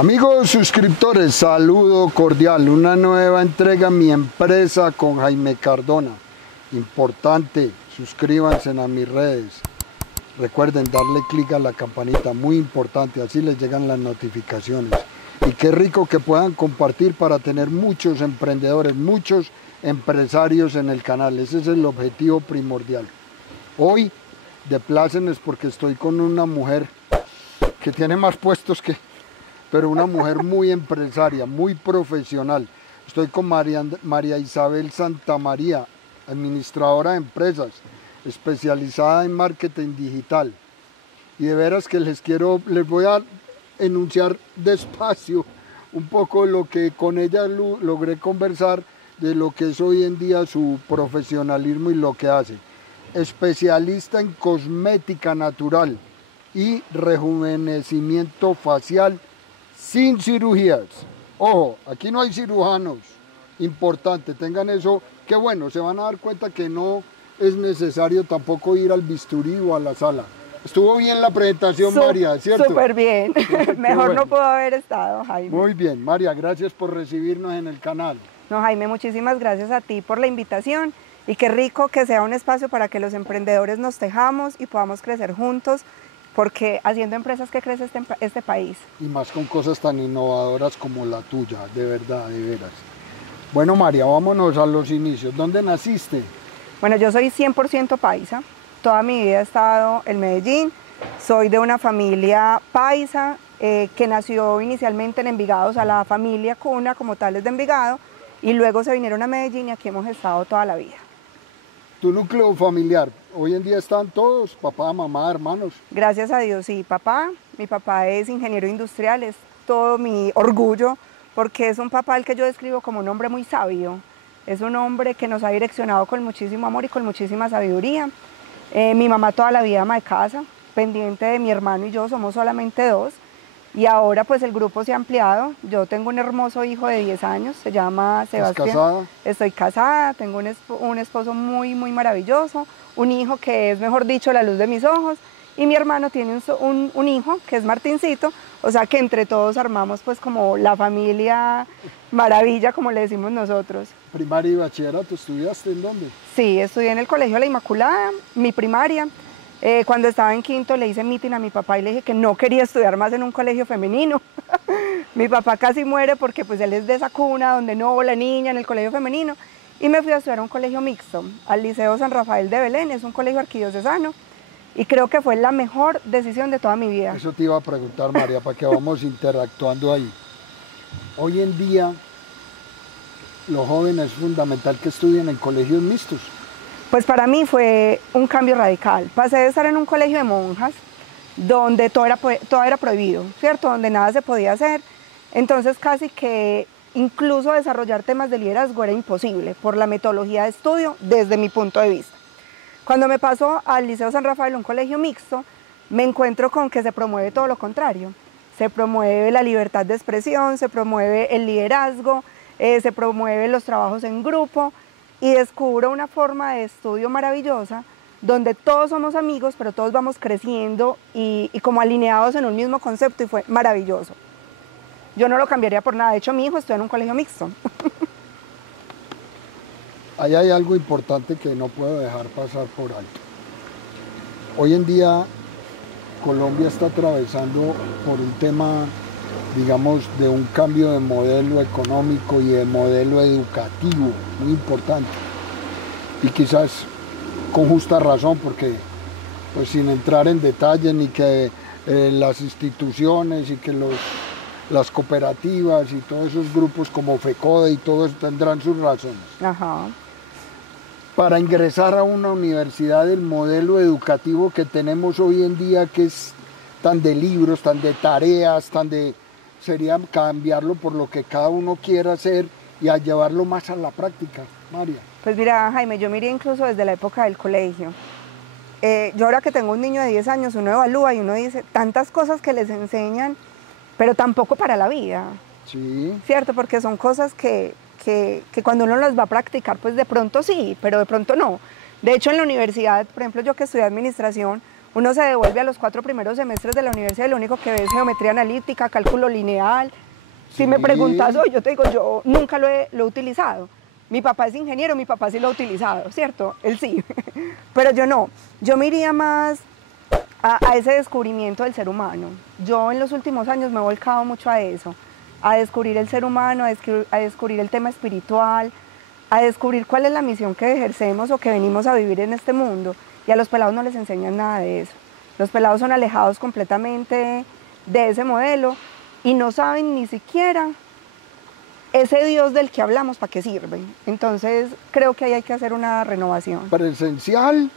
Amigos suscriptores, saludo cordial, una nueva entrega Mi Empresa con Jaime Cardona. Importante, suscríbanse a mis redes. Recuerden darle clic a la campanita, muy importante, así les llegan las notificaciones. Y qué rico que puedan compartir para tener muchos emprendedores, muchos empresarios en el canal. Ese es el objetivo primordial. Hoy, de plácemes porque estoy con una mujer que tiene más puestos pero una mujer muy empresaria, muy profesional. Estoy con María Isabel Santamaría, administradora de empresas, especializada en marketing digital. Y de veras que les voy a enunciar despacio un poco lo que con ella logré conversar de lo que es hoy en día su profesionalismo y lo que hace. Especialista en cosmética natural y rejuvenecimiento facial sin cirugías. Ojo, aquí no hay cirujanos. Importante, tengan eso, que bueno, se van a dar cuenta que no es necesario tampoco ir al bisturí o a la sala. Estuvo bien la presentación, María, ¿cierto? Súper bien. Mejor bueno. No puedo haber estado, Jaime. Muy bien, María, gracias por recibirnos en el canal. No, Jaime, muchísimas gracias a ti por la invitación y qué rico que sea un espacio para que los emprendedores nos tejamos y podamos crecer juntos, porque haciendo empresas que crece este país. Y más con cosas tan innovadoras como la tuya, de verdad, de veras. Bueno, María, vámonos a los inicios. ¿Dónde naciste? Bueno, yo soy 100% paisa. Toda mi vida he estado en Medellín. Soy de una familia paisa que nació inicialmente en Envigado, o sea, la familia cuna como tal es de Envigado, y luego se vinieron a Medellín y aquí hemos estado toda la vida. ¿Tu núcleo familiar? Hoy en día están todos, papá, mamá, hermanos. Gracias a Dios, sí, papá. Mi papá es ingeniero industrial, es todo mi orgullo, porque es un papá al que yo describo como un hombre muy sabio. Es un hombre que nos ha direccionado con muchísimo amor y con muchísima sabiduría. Mi mamá toda la vida ama de casa, pendiente de mi hermano y yo, somos solamente dos. Y ahora pues el grupo se ha ampliado. Yo tengo un hermoso hijo de 10 años, se llama Sebastián. ¿Estás casada? Estoy casada, tengo un esposo muy maravilloso, un hijo que es, mejor dicho, la luz de mis ojos, y mi hermano tiene un hijo que es Martincito, o sea que entre todos armamos pues como la familia maravilla, como le decimos nosotros. ¿Primaria y bachillerato estudiaste en dónde? Sí, estudié en el Colegio La Inmaculada, mi primaria. Cuando estaba en quinto le hice meeting a mi papá y le dije que no quería estudiar más en un colegio femenino. Mi papá casi muere porque pues él es de esa cuna donde no hubo la niña en el colegio femenino, y me fui a estudiar a un colegio mixto, al Liceo San Rafael de Belén, es un colegio arquidiocesano, y creo que fue la mejor decisión de toda mi vida. Eso te iba a preguntar, María, para que vamos interactuando ahí. Hoy en día, los jóvenes es fundamental que estudien en colegios mixtos. Pues para mí fue un cambio radical. Pasé de estar en un colegio de monjas, donde todo era prohibido, ¿cierto? Donde nada se podía hacer. Entonces casi que incluso desarrollar temas de liderazgo era imposible por la metodología de estudio desde mi punto de vista. Cuando me paso al Liceo San Rafael, un colegio mixto, me encuentro con que se promueve todo lo contrario. Se promueve la libertad de expresión, se promueve el liderazgo, se promueven los trabajos en grupo, y descubro una forma de estudio maravillosa donde todos somos amigos, pero todos vamos creciendo y como alineados en un mismo concepto, y fue maravilloso. Yo no lo cambiaría por nada. De hecho, mi hijo estudia en un colegio mixto. Ahí hay algo importante que no puedo dejar pasar por alto. Hoy en día Colombia está atravesando por un tema, digamos, de un cambio de modelo económico y de modelo educativo muy importante, y quizás con justa razón, porque pues sin entrar en detalle, ni que las instituciones y que las cooperativas y todos esos grupos como FECODE y todo eso tendrán sus razones. Ajá. Para ingresar a una universidad, el modelo educativo que tenemos hoy en día, que es tan de libros, tan de tareas, sería cambiarlo por lo que cada uno quiera hacer y a llevarlo más a la práctica, María. Pues mira, Jaime, yo miré incluso desde la época del colegio. Yo ahora que tengo un niño de 10 años, uno evalúa y uno dice tantas cosas que les enseñan, pero tampoco para la vida. Sí. ¿Cierto? Porque son cosas que cuando uno las va a practicar, pues de pronto sí, pero de pronto no. De hecho, en la universidad, por ejemplo, yo que estudié administración, Uno se devuelve a los 4 primeros semestres de la universidad y lo único que ve es geometría analítica, cálculo lineal. Si me preguntas hoy, yo te digo, yo nunca lo he utilizado. Mi papá es ingeniero, mi papá sí lo ha utilizado, ¿cierto? Él sí, pero yo no. Yo me iría más a ese descubrimiento del ser humano. Yo en los últimos años me he volcado mucho a eso, a descubrir el ser humano, a descubrir el tema espiritual, a descubrir cuál es la misión que ejercemos o que venimos a vivir en este mundo. Y a los pelados no les enseñan nada de eso. Los pelados son alejados completamente de ese modelo y no saben ni siquiera ese Dios del que hablamos para qué sirve. Entonces creo que ahí hay que hacer una renovación. Presencial,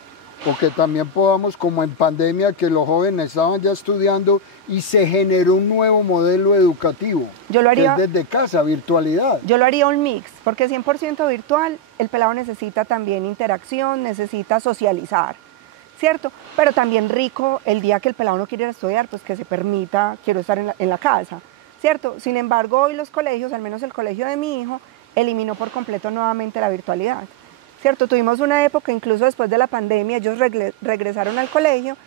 o que también podamos, como en pandemia, que los jóvenes estaban ya estudiando y se generó un nuevo modelo educativo. Yo lo haría, que es desde casa, virtualidad. Yo lo haría un mix, porque 100% virtual, el pelado necesita también interacción, necesita socializar, ¿cierto? Pero también rico el día que el pelado no quiere ir a estudiar, pues que se permita, quiero estar en la casa, ¿cierto? Sin embargo, hoy los colegios, al menos el colegio de mi hijo, eliminó por completo nuevamente la virtualidad, ¿cierto? Tuvimos una época, incluso después de la pandemia, ellos regresaron al colegio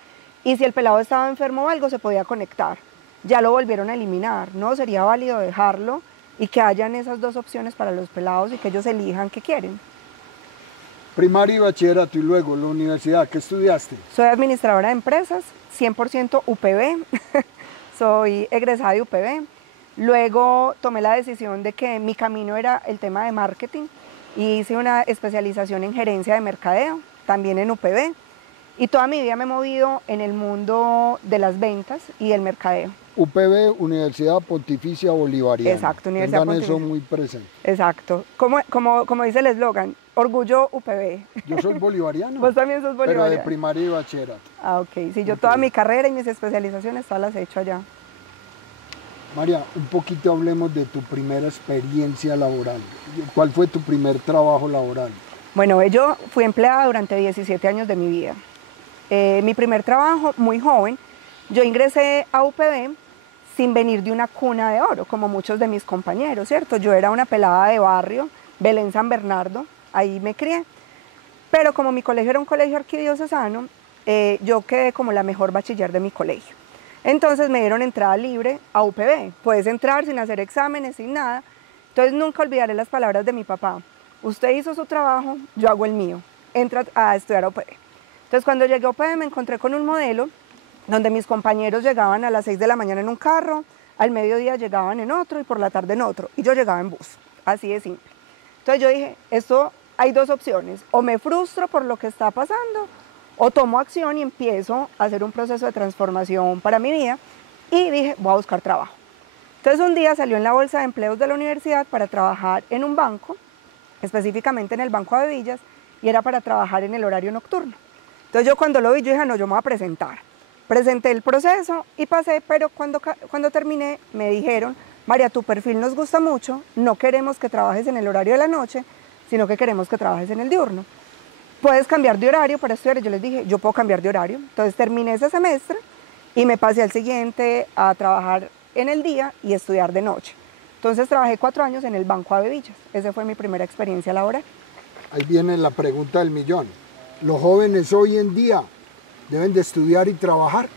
y si el pelado estaba enfermo o algo, se podía conectar. Ya lo volvieron a eliminar, ¿no? Sería válido dejarlo y que hayan esas dos opciones para los pelados y que ellos elijan qué quieren. Primaria y bachillerato, y luego la universidad, ¿qué estudiaste? Soy administradora de empresas, 100% UPB, soy egresada de UPB. Luego tomé la decisión de que mi camino era el tema de marketing y hice una especialización en gerencia de mercadeo, también en UPB. Y toda mi vida me he movido en el mundo de las ventas y el mercadeo. UPB, Universidad Pontificia Bolivariana. Exacto, Universidad Tengan Pontificia. eso muy presente. Exacto. Como dice el eslogan, orgullo UPB. Yo soy bolivariano. Vos también sos bolivariano. Pero de primaria y bachillerato. Ah, ok. Sí, yo toda mi carrera y mis especializaciones todas las he hecho allá. María, un poquito hablemos de tu primera experiencia laboral. ¿Cuál fue tu primer trabajo laboral? Bueno, yo fui empleada durante 17 años de mi vida. Mi primer trabajo, muy joven, yo ingresé a UPB sin venir de una cuna de oro, como muchos de mis compañeros, ¿cierto? Yo era una pelada de barrio, Belén San Bernardo, ahí me crié. Pero como mi colegio era un colegio arquidiocesano, yo quedé como la mejor bachiller de mi colegio. Entonces me dieron entrada libre a UPB. Puedes entrar sin hacer exámenes, sin nada. Entonces nunca olvidaré las palabras de mi papá. Usted hizo su trabajo, yo hago el mío. Entra a estudiar a UPB. Entonces cuando llegué a UPB me encontré con un modelo donde mis compañeros llegaban a las 6 de la mañana en un carro, al mediodía llegaban en otro y por la tarde en otro. Y yo llegaba en bus, así de simple. Entonces yo dije, esto hay dos opciones. O me frustro por lo que está pasando, o tomo acción y empiezo a hacer un proceso de transformación para mi vida. Y dije, voy a buscar trabajo. Entonces un día salió en la bolsa de empleos de la universidad para trabajar en un banco, específicamente en el Banco de Villas, y era para trabajar en el horario nocturno. Entonces yo cuando lo vi, yo dije, no, yo me voy a presentar. Presenté el proceso y pasé, pero cuando terminé me dijeron, María, tu perfil nos gusta mucho, no queremos que trabajes en el horario de la noche, sino que queremos que trabajes en el diurno. Puedes cambiar de horario para estudiar. Y yo les dije, yo puedo cambiar de horario. Entonces terminé ese semestre y me pasé al siguiente a trabajar en el día y estudiar de noche. Entonces trabajé 4 años en el Banco de Villas. Esa fue mi primera experiencia laboral. Ahí viene la pregunta del millón. ¿Los jóvenes hoy en día deben de estudiar y trabajar?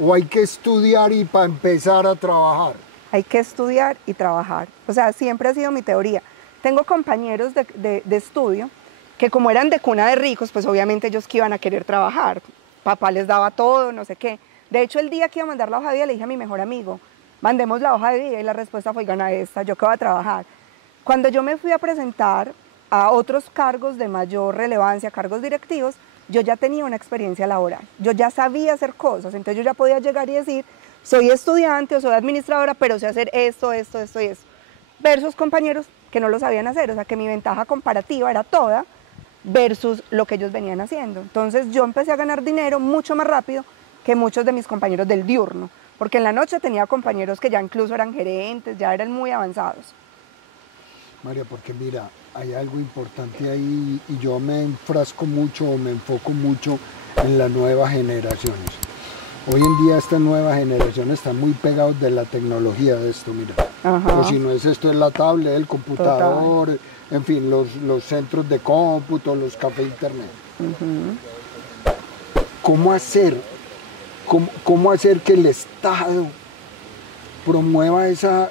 ¿O hay que estudiar y para empezar a trabajar? Hay que estudiar y trabajar. O sea, siempre ha sido mi teoría. Tengo compañeros de estudio que como eran de cuna de ricos, pues obviamente ellos que iban a querer trabajar. Papá les daba todo, no sé qué. De hecho, el día que iba a mandar la hoja de vida, le dije a mi mejor amigo, mandemos la hoja de vida, y la respuesta fue, gana esta, yo que voy a trabajar. Cuando yo me fui a presentar a otros cargos de mayor relevancia, cargos directivos, yo ya tenía una experiencia laboral. Yo ya sabía hacer cosas, entonces yo ya podía llegar y decir, soy estudiante o soy administradora, pero sé hacer esto, esto, esto y esto. Versus compañeros que no lo sabían hacer, o sea que mi ventaja comparativa era toda versus lo que ellos venían haciendo. Entonces yo empecé a ganar dinero mucho más rápido que muchos de mis compañeros del diurno, porque en la noche tenía compañeros que ya incluso eran gerentes, ya eran muy avanzados. María, porque mira, hay algo importante ahí y yo me enfrasco mucho o me enfoco mucho en las nuevas generaciones. Hoy en día estas nuevas generaciones están muy pegados de la tecnología de esto, mira. Ajá. O si no es esto, es la tablet, el computador, total. En fin, los centros de cómputo, los cafés internet. ¿Cómo hacer cómo hacer que el Estado promueva esas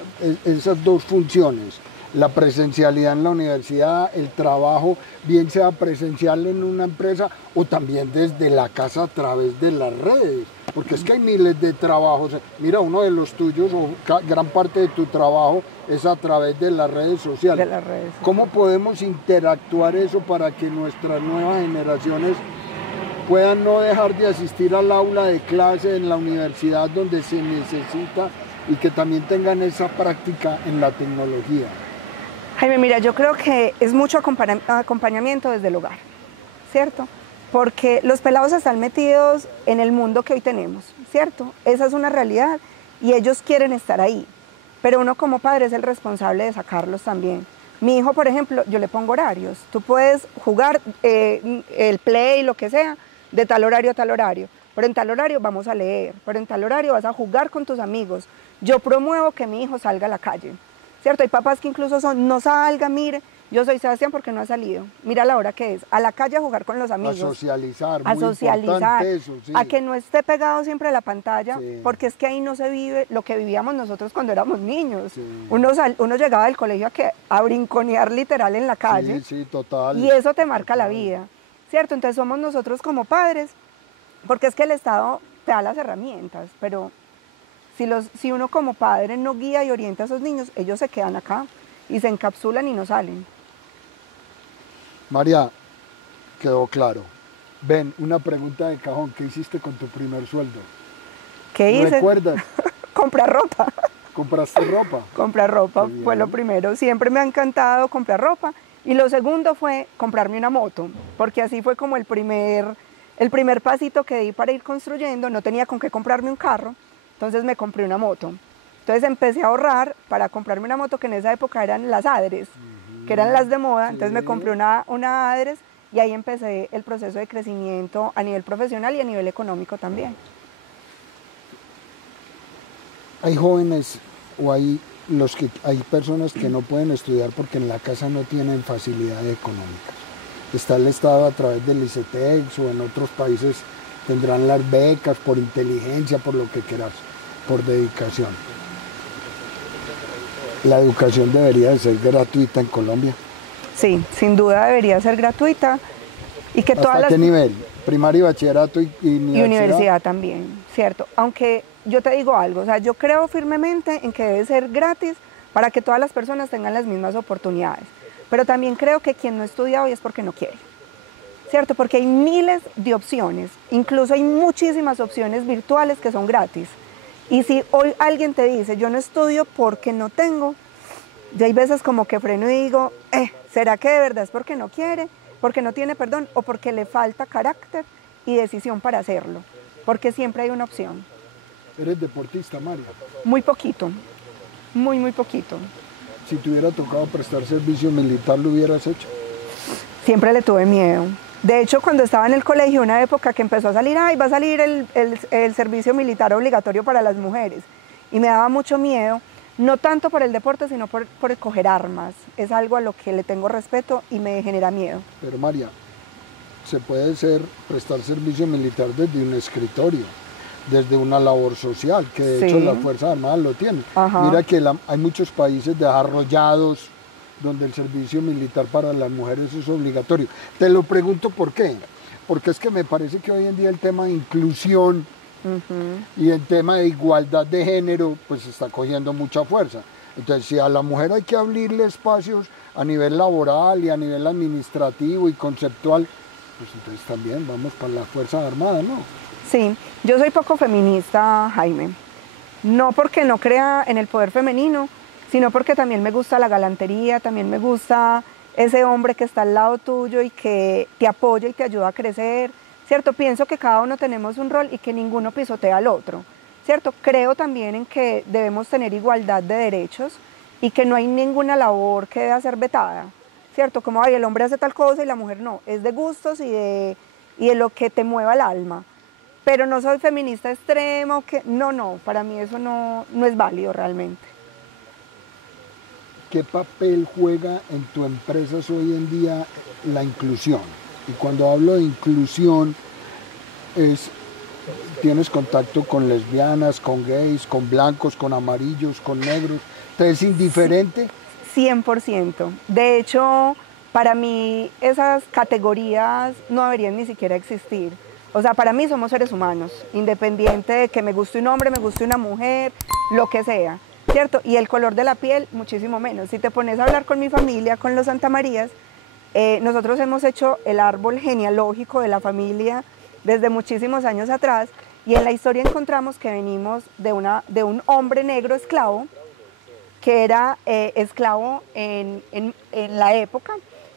dos funciones, la presencialidad en la universidad, el trabajo, bien sea presencial en una empresa o también desde la casa a través de las redes, porque es que hay miles de trabajos. Mira, uno de los tuyos o gran parte de tu trabajo es a través de las redes sociales. De las redes sociales. ¿Cómo podemos interactuar eso para que nuestras nuevas generaciones puedan no dejar de asistir al aula de clase en la universidad donde se necesita y que también tengan esa práctica en la tecnología? Jaime, mira, yo creo que es mucho acompañamiento desde el hogar, ¿cierto? Porque los pelados están metidos en el mundo que hoy tenemos, ¿cierto? Esa es una realidad y ellos quieren estar ahí, pero uno como padre es el responsable de sacarlos también. Mi hijo, por ejemplo, yo le pongo horarios. Tú puedes jugar el play, lo que sea, de tal horario a tal horario, pero en tal horario vamos a leer, pero en tal horario vas a jugar con tus amigos. Yo promuevo que mi hijo salga a la calle, ¿cierto? Hay papás que incluso son, no salga, mire, yo soy Sebastián porque no ha salido, mira la hora que es, a la calle a jugar con los amigos. A socializar, a muy socializar, importante eso, sí. A que no esté pegado siempre a la pantalla, Sí. porque es que ahí no se vive lo que vivíamos nosotros cuando éramos niños. Sí. Uno llegaba del colegio a brinconear literal en la calle. Sí, sí, total. Y eso te marca la vida, ¿cierto? Entonces somos nosotros como padres, porque es que el Estado te da las herramientas, pero si uno como padre no guía y orienta a esos niños, ellos se quedan acá y se encapsulan y no salen. María, quedó claro. Ven, una pregunta de cajón. ¿Qué hiciste con tu primer sueldo? ¿Qué hice? ¿Recuerdas? Comprar ropa. ¿Compraste ropa? Comprar ropa Qué fue lo bien. primero. Siempre me ha encantado comprar ropa. Y lo segundo fue comprarme una moto, porque así fue como el primer pasito que di para ir construyendo. No tenía con qué comprarme un carro, entonces me compré una moto. Entonces empecé a ahorrar para comprarme una moto, que en esa época eran las Adres, que eran las de moda. Entonces me compré una Adres y ahí empecé el proceso de crecimiento a nivel profesional y a nivel económico también. Hay jóvenes o hay personas que no pueden estudiar porque en la casa no tienen facilidades económicas. Está el Estado a través del ICETEX o en otros países tendrán las becas por inteligencia, por lo que quieras, por dedicación. La educación debería de ser gratuita en Colombia. Sí, sin duda debería ser gratuita y que todas ¿Hasta las... qué nivel? Primaria, bachillerato y universidad. Y universidad también, ¿cierto? Aunque yo te digo algo, o sea, yo creo firmemente en que debe ser gratis para que todas las personas tengan las mismas oportunidades. Pero también creo que quien no estudia hoy es porque no quiere, ¿cierto? Porque hay miles de opciones, incluso hay muchísimas opciones virtuales que son gratis. Y si hoy alguien te dice, yo no estudio porque no tengo, yo hay veces como que freno y digo, ¿será que de verdad es porque no quiere? Porque no tiene perdón o porque le falta carácter y decisión para hacerlo, porque siempre hay una opción. ¿Eres deportista, María? Muy poquito, muy poquito. Si te hubiera tocado prestar servicio militar, ¿lo hubieras hecho? Siempre le tuve miedo. De hecho, cuando estaba en el colegio, una época que empezó a salir, va a salir el servicio militar obligatorio para las mujeres. Y me daba mucho miedo, no tanto por el deporte, sino por coger armas. Es algo a lo que le tengo respeto y me genera miedo. Pero María, se puede prestar servicio militar desde un escritorio, desde una labor social, que de hecho las Fuerzas Armadas lo tienen. Ajá. Mira que hay muchos países desarrollados donde el servicio militar para las mujeres es obligatorio. Te lo pregunto por qué. Porque es que me parece que hoy en día el tema de inclusión y el tema de igualdad de género pues está cogiendo mucha fuerza. Entonces, si a la mujer hay que abrirle espacios a nivel laboral y a nivel administrativo y conceptual, pues entonces también vamos para las Fuerzas Armadas, ¿no? Sí, yo soy poco feminista, Jaime. No porque no crea en el poder femenino, sino porque también me gusta la galantería, también me gusta ese hombre que está al lado tuyo y que te apoya y te ayuda a crecer, ¿cierto? Pienso que cada uno tenemos un rol y que ninguno pisotea al otro, ¿cierto? Creo también en que debemos tener igualdad de derechos y que no hay ninguna labor que deba ser vetada, ¿cierto? Como, el hombre hace tal cosa y la mujer no, es de gustos y de lo que te mueva el alma. Pero no soy feminista extremo, no, para mí eso no es válido realmente. ¿Qué papel juega en tu empresa hoy en día la inclusión? Y cuando hablo de inclusión es tienes contacto con lesbianas, con gays, con blancos, con amarillos, con negros. ¿Te es indiferente? 100%. De hecho, para mí esas categorías no deberían ni siquiera existir. O sea, para mí somos seres humanos, independiente de que me guste un hombre, me guste una mujer, lo que sea, ¿cierto? Y el color de la piel, muchísimo menos. Si te pones a hablar con mi familia, con los Santamarías, nosotros hemos hecho el árbol genealógico de la familia desde muchísimos años atrás, y en la historia encontramos que venimos de un hombre negro esclavo, que era esclavo en la época,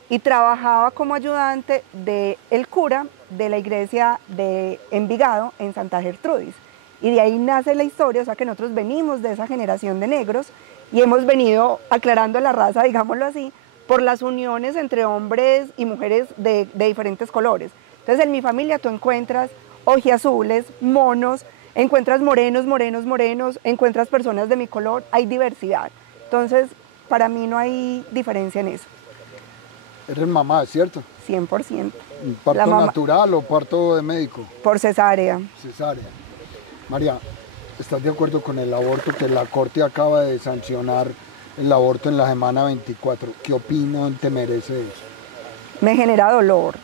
y trabajaba como ayudante del cura de la iglesia de Envigado en Santa Gertrudis. Y de ahí nace la historia, o sea que nosotros venimos de esa generación de negros y hemos venido aclarando la raza, digámoslo así, por las uniones entre hombres y mujeres de diferentes colores. Entonces en mi familia tú encuentras ojiazules, monos, encuentras morenos, encuentras personas de mi color, hay diversidad. Entonces para mí no hay diferencia en eso. Eres mamá, ¿cierto? 100%. ¿Parto natural o parto de médico? Por cesárea. Cesárea. María, ¿estás de acuerdo con el aborto, que la Corte acaba de sancionar el aborto en la semana 24? ¿Qué opinión te merece eso? Me genera dolor.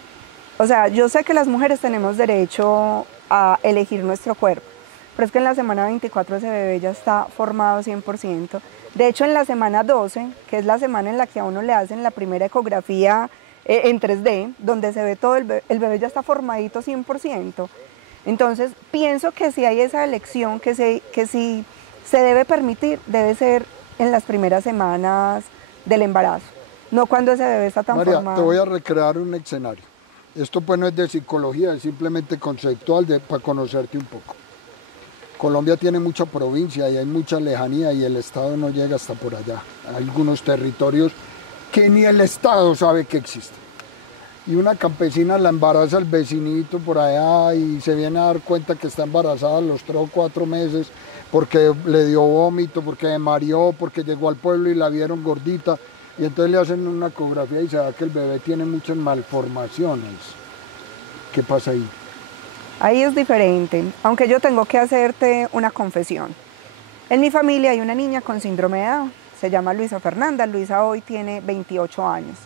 O sea, yo sé que las mujeres tenemos derecho a elegir nuestro cuerpo, pero es que en la semana 24 ese bebé ya está formado 100%. De hecho, en la semana 12, que es la semana en la que a uno le hacen la primera ecografía en 3D, donde se ve todo, el bebé ya está formadito 100%. Entonces, pienso que si hay esa elección, que si se debe permitir, debe ser en las primeras semanas del embarazo, no cuando ese bebé está tan formado. María, te voy a recrear un escenario. Esto pues no es de psicología, es simplemente conceptual para conocerte un poco. Colombia tiene mucha provincia y hay mucha lejanía y el Estado no llega hasta por allá. Hay algunos territorios que ni el Estado sabe que existen. Y una campesina la embaraza al vecinito por allá y se viene a dar cuenta que está embarazada a los 3 o 4 meses porque le dio vómito, porque mareó, porque llegó al pueblo y la vieron gordita. Y entonces le hacen una ecografía y se da que el bebé tiene muchas malformaciones. ¿Qué pasa ahí? Ahí es diferente, aunque yo tengo que hacerte una confesión. En mi familia hay una niña con síndrome de Down, se llama Luisa Fernanda. Luisa hoy tiene 28 años.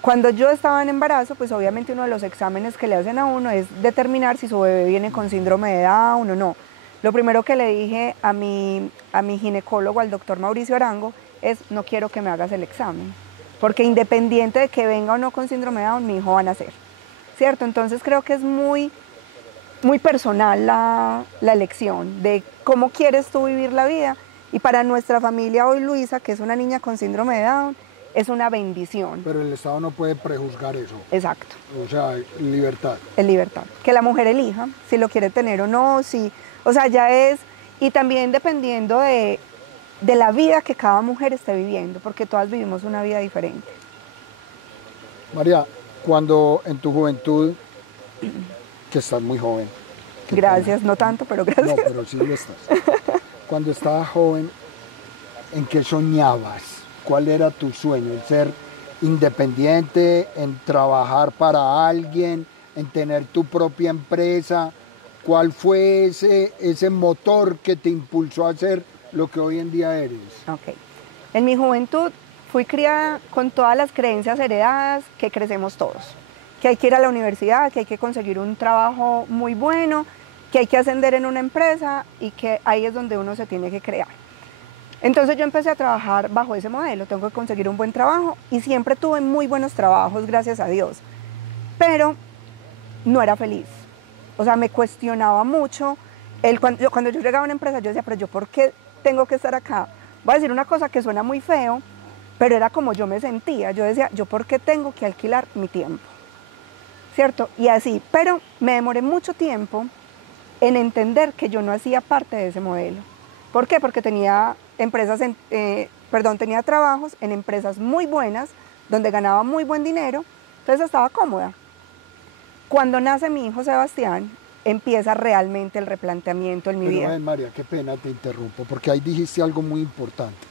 Cuando yo estaba en embarazo, pues obviamente uno de los exámenes que le hacen a uno es determinar si su bebé viene con síndrome de Down o no. Lo primero que le dije a mi ginecólogo, al doctor Mauricio Arango, es: no quiero que me hagas el examen, porque independiente de que venga o no con síndrome de Down, mi hijo va a nacer, ¿cierto? Entonces creo que es muy personal la elección de cómo quieres tú vivir la vida, y para nuestra familia hoy Luisa, que es una niña con síndrome de Down, es una bendición. Pero el Estado no puede prejuzgar eso. Exacto. O sea, libertad. Es libertad. Que la mujer elija si lo quiere tener o no, si, o sea, ya es, y también dependiendo de la vida que cada mujer esté viviendo, porque todas vivimos una vida diferente. María, cuando en tu juventud, que estás muy joven. Gracias, no tanto, pero gracias. No, pero sí lo estás. Cuando estabas joven, ¿en qué soñabas? ¿Cuál era tu sueño? ¿En ser independiente, en trabajar para alguien, en tener tu propia empresa? ¿Cuál fue ese motor que te impulsó a ser lo que hoy en día eres? Ok. En mi juventud fui criada con todas las creencias heredadas que crecemos todos. Que hay que ir a la universidad, que hay que conseguir un trabajo muy bueno, que hay que ascender en una empresa y que ahí es donde uno se tiene que crear. Entonces yo empecé a trabajar bajo ese modelo: tengo que conseguir un buen trabajo, y siempre tuve muy buenos trabajos, gracias a Dios, pero no era feliz. O sea, me cuestionaba mucho. Cuando yo llegaba a una empresa, yo decía: pero yo, ¿por qué tengo que estar acá? Voy a decir una cosa que suena muy feo, pero era como yo me sentía. Yo decía: ¿yo por qué tengo que alquilar mi tiempo? ¿Cierto? Y así, pero me demoré mucho tiempo en entender que yo no hacía parte de ese modelo. ¿Por qué? Porque tenía tenía trabajos en empresas muy buenas, donde ganaba muy buen dinero, entonces estaba cómoda. Cuando nace mi hijo Sebastián, empieza realmente el replanteamiento en mi vida. María, qué pena te interrumpo, porque ahí dijiste algo muy importante.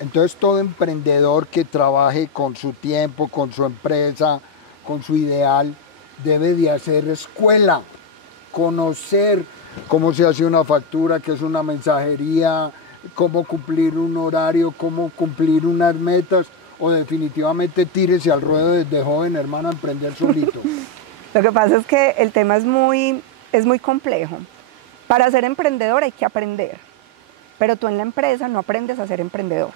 Entonces todo emprendedor que trabaje con su tiempo, con su empresa, con su ideal, debe de hacer escuela conocer cómo se hace una factura, qué es una mensajería, cómo cumplir un horario, cómo cumplir unas metas, o definitivamente tírese al ruedo desde joven, hermano, a emprender solito? Lo que pasa es que el tema es muy complejo. Para ser emprendedor hay que aprender, pero tú en la empresa no aprendes a ser emprendedor.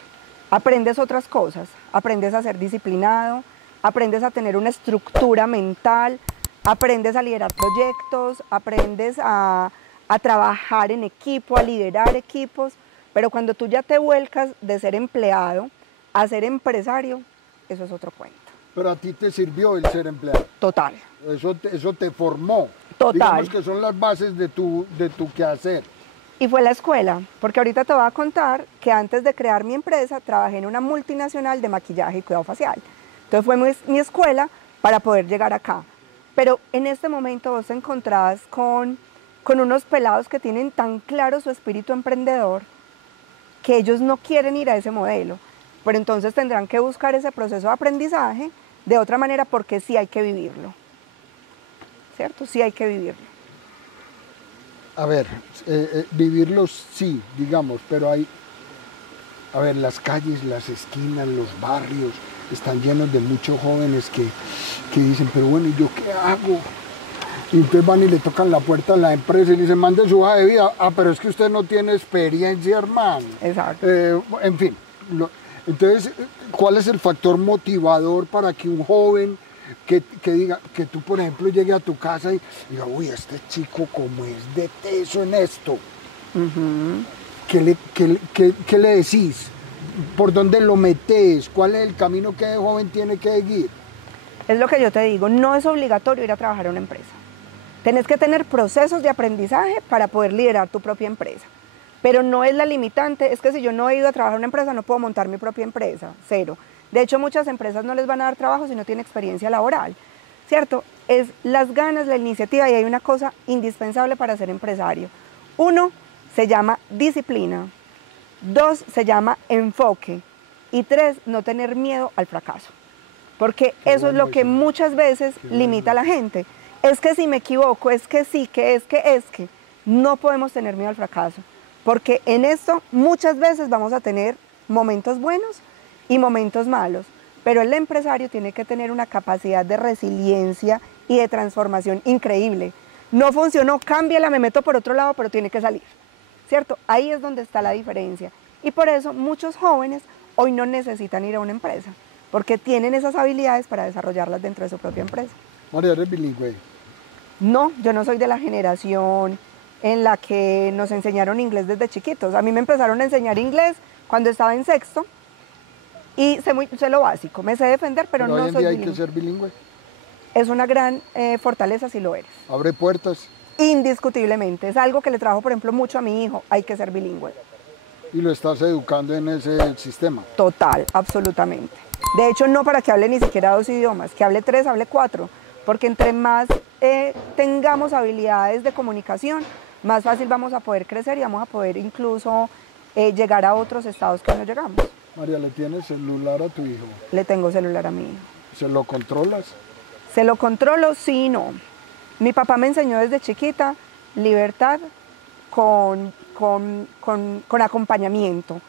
Aprendes otras cosas, aprendes a ser disciplinado, aprendes a tener una estructura mental, aprendes a liderar proyectos, aprendes a trabajar en equipo, a liderar equipos, pero cuando tú ya te vuelcas de ser empleado a ser empresario, eso es otro cuento. Pero a ti te sirvió el ser empleado. Total. Eso te formó. Total. Digamos que son las bases de tu quehacer. Y fue la escuela, porque ahorita te voy a contar que antes de crear mi empresa trabajé en una multinacional de maquillaje y cuidado facial. Entonces fue mi escuela para poder llegar acá. Pero en este momento vos te encontrás con unos pelados que tienen tan claro su espíritu emprendedor que ellos no quieren ir a ese modelo. Pero entonces tendrán que buscar ese proceso de aprendizaje de otra manera porque sí hay que vivirlo. ¿Cierto? Sí hay que vivirlo. A ver, vivirlos sí, digamos, pero hay, a ver, las calles, las esquinas, los barrios están llenos de muchos jóvenes que dicen, pero bueno, ¿y yo qué hago? Y entonces van y le tocan la puerta a la empresa y le dicen, mande su hoja de vida. Ah, pero es que usted no tiene experiencia, hermano. Exacto. En fin, entonces, ¿cuál es el factor motivador para que un joven que diga, que tú por ejemplo llegue a tu casa y diga, uy, este chico como es de teso en esto? ¿Qué le decís? ¿Por dónde lo metes? ¿Cuál es el camino que el joven tiene que seguir? Es lo que yo te digo, no es obligatorio ir a trabajar a una empresa. Tenés que tener procesos de aprendizaje para poder liderar tu propia empresa. Pero no es la limitante, es que si yo no he ido a trabajar en una empresa no puedo montar mi propia empresa, cero. De hecho, muchas empresas no les van a dar trabajo si no tienen experiencia laboral, ¿cierto? Es las ganas, la iniciativa, y hay una cosa indispensable para ser empresario. Uno, se llama disciplina. Dos, se llama enfoque. Y tres, no tener miedo al fracaso. Porque eso es lo que muchas veces limita a la gente. Es que si me equivoco, es que sí, que es que. No podemos tener miedo al fracaso. Porque en esto muchas veces vamos a tener momentos buenos y momentos malos, pero el empresario tiene que tener una capacidad de resiliencia y de transformación increíble. No funcionó, cámbiala, me meto por otro lado, pero tiene que salir, ¿cierto? Ahí es donde está la diferencia. Y por eso muchos jóvenes hoy no necesitan ir a una empresa, porque tienen esas habilidades para desarrollarlas dentro de su propia empresa. María, ¿eres bilingüe? No, yo no soy de la generación en la que nos enseñaron inglés desde chiquitos. A mí me empezaron a enseñar inglés cuando estaba en sexto y sé lo básico, me sé defender, pero no soy bilingüe. ¿Hoy en día hay que ser bilingüe? Es una gran fortaleza si lo eres. ¿Abre puertas? Indiscutiblemente, es algo que le trabajo, por ejemplo, mucho a mi hijo, hay que ser bilingüe. ¿Y lo estás educando en ese sistema? Total, absolutamente. De hecho, no para que hable ni siquiera 2 idiomas, que hable 3, hable 4, porque entre más tengamos habilidades de comunicación, más fácil vamos a poder crecer y vamos a poder incluso llegar a otros estados que no llegamos. María, ¿le tienes celular a tu hijo? Le tengo celular a mi hijo. ¿Se lo controlas? ¿Se lo controlo? Sí y no. Mi papá me enseñó desde chiquita libertad con acompañamiento,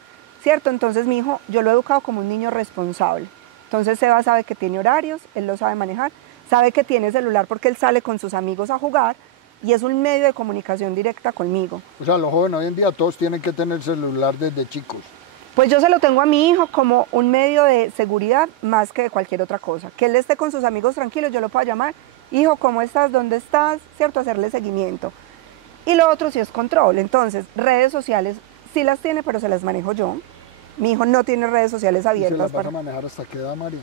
¿cierto? Entonces mi hijo, yo lo he educado como un niño responsable. Entonces Seba sabe que tiene horarios, él lo sabe manejar, sabe que tiene celular porque él sale con sus amigos a jugar y es un medio de comunicación directa conmigo. O sea, los jóvenes hoy en día todos tienen que tener celular desde chicos. Pues yo se lo tengo a mi hijo como un medio de seguridad más que de cualquier otra cosa. Que él esté con sus amigos tranquilos, yo lo puedo llamar, hijo, ¿cómo estás? ¿Dónde estás? ¿Cierto? Hacerle seguimiento. Y lo otro sí es control. Entonces, redes sociales sí las tiene, pero se las manejo yo. Mi hijo no tiene redes sociales abiertas. ¿Y se las vas a manejar hasta qué edad, María?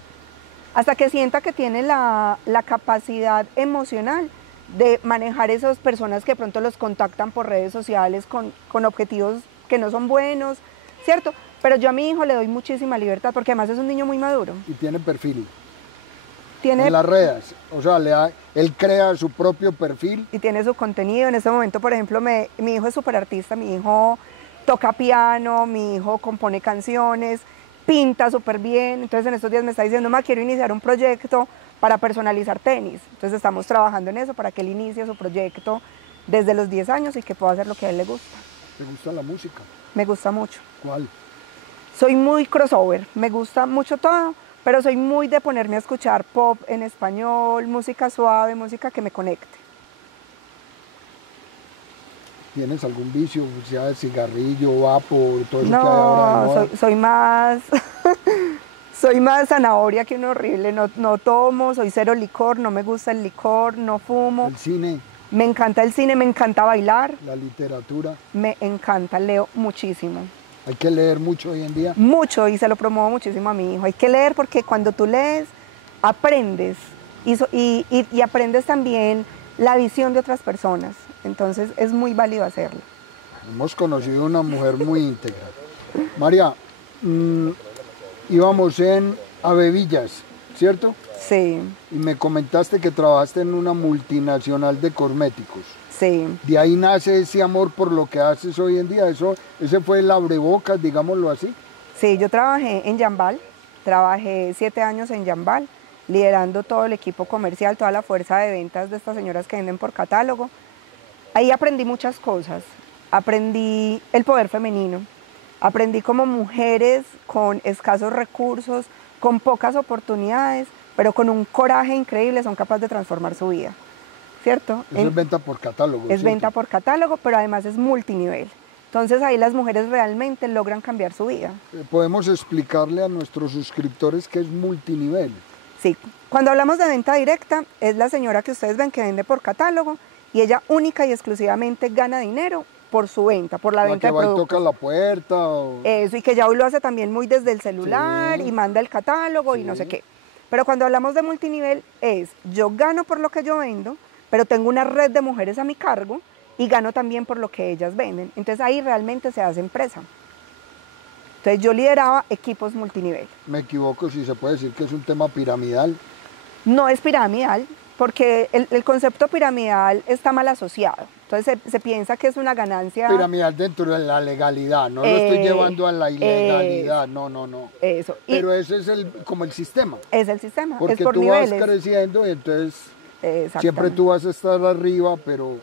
Hasta que sienta que tiene la capacidad emocional de manejar esas personas que de pronto los contactan por redes sociales con objetivos que no son buenos, ¿cierto? Pero yo a mi hijo le doy muchísima libertad porque además es un niño muy maduro. Y tiene perfil. Tiene en las redes, o sea, él crea su propio perfil. Y tiene su contenido. En este momento, por ejemplo, mi hijo es súper artista, mi hijo toca piano, mi hijo compone canciones, pinta súper bien. Entonces en estos días me está diciendo, ma, quiero iniciar un proyecto para personalizar tenis. Entonces estamos trabajando en eso para que él inicie su proyecto desde los 10 años y que puedo hacer lo que a él le gusta. ¿Te gusta la música? Me gusta mucho. ¿Cuál? Soy muy crossover, me gusta mucho todo, pero soy muy de ponerme a escuchar pop en español, música suave, música que me conecte. ¿Tienes algún vicio, sea de cigarrillo, vapo, todo eso que hay ahora de No, moda? soy más, soy más zanahoria que un horrible, no tomo, soy cero licor, no me gusta el licor, no fumo. El cine, Me encanta el cine, me encanta bailar, la literatura. me encanta, leo muchísimo. Hay que leer mucho hoy en día. Mucho, y se lo promuevo muchísimo a mi hijo. Hay que leer porque cuando tú lees, aprendes y aprendes también la visión de otras personas. Entonces es muy válido hacerlo. Hemos conocido una mujer muy íntegra. María, íbamos en Avevillas, ¿cierto? Sí, Y me comentaste que trabajaste en una multinacional de cosméticos. sí. De ahí nace ese amor por lo que haces hoy en día. Ese fue el abrebocas, digámoslo así. Sí, yo trabajé en Jambal, trabajé 7 años en Jambal, liderando todo el equipo comercial, toda la fuerza de ventas de estas señoras que venden por catálogo. Ahí aprendí muchas cosas. Aprendí el poder femenino, aprendí cómo mujeres con escasos recursos, con pocas oportunidades, pero con un coraje increíble son capaces de transformar su vida, ¿cierto? Eso es venta por catálogo. Es ¿cierto? venta por catálogo, pero además es multinivel. Entonces ahí las mujeres realmente logran cambiar su vida. Podemos explicarle a nuestros suscriptores qué es multinivel. Sí, cuando hablamos de venta directa, es la señora que ustedes ven que vende por catálogo y ella única y exclusivamente gana dinero por su venta, por la venta de que va y productos. toca la puerta. Eso, y que ya hoy lo hace también muy desde el celular Sí. y manda el catálogo y no sé qué. Pero cuando hablamos de multinivel es, yo gano por lo que yo vendo, pero tengo una red de mujeres a mi cargo y gano también por lo que ellas venden. Entonces ahí realmente se hace empresa. Entonces yo lideraba equipos multinivel. Me equivoco si se puede decir que es un tema piramidal. No es piramidal, porque el concepto piramidal está mal asociado. Entonces se piensa que es una ganancia. Piramidal dentro de la legalidad, no lo estoy llevando a la ilegalidad, no. Eso. Pero ese es como el sistema. Es el sistema, Porque es por tú niveles. vas creciendo y entonces siempre Exactamente. tú vas a estar arriba, pero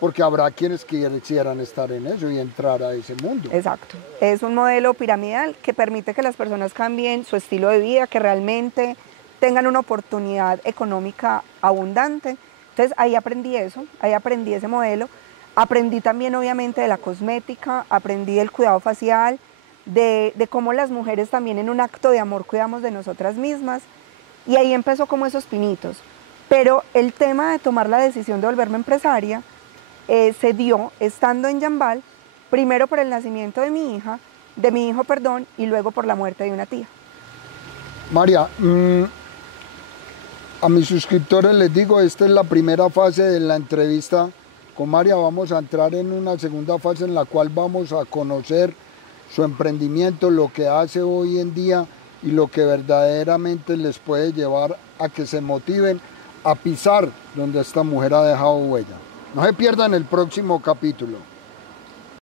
porque habrá quienes quisieran estar en eso y entrar a ese mundo. Exacto. Es un modelo piramidal que permite que las personas cambien su estilo de vida, que realmente tengan una oportunidad económica abundante. Entonces ahí aprendí eso, ahí aprendí ese modelo. Aprendí también obviamente de la cosmética, aprendí del cuidado facial, de cómo las mujeres también en un acto de amor cuidamos de nosotras mismas. Y ahí empezó como esos pinitos. Pero el tema de tomar la decisión de volverme empresaria se dio estando en Jambal, primero por el nacimiento de mi hijo, perdón, y luego por la muerte de una tía. María, a mis suscriptores les digo, esta es la primera fase de la entrevista con María. Vamos a entrar en una segunda fase en la cual vamos a conocer su emprendimiento, lo que hace hoy en día y lo que verdaderamente les puede llevar a que se motiven a pisar donde esta mujer ha dejado huella. No se pierdan el próximo capítulo.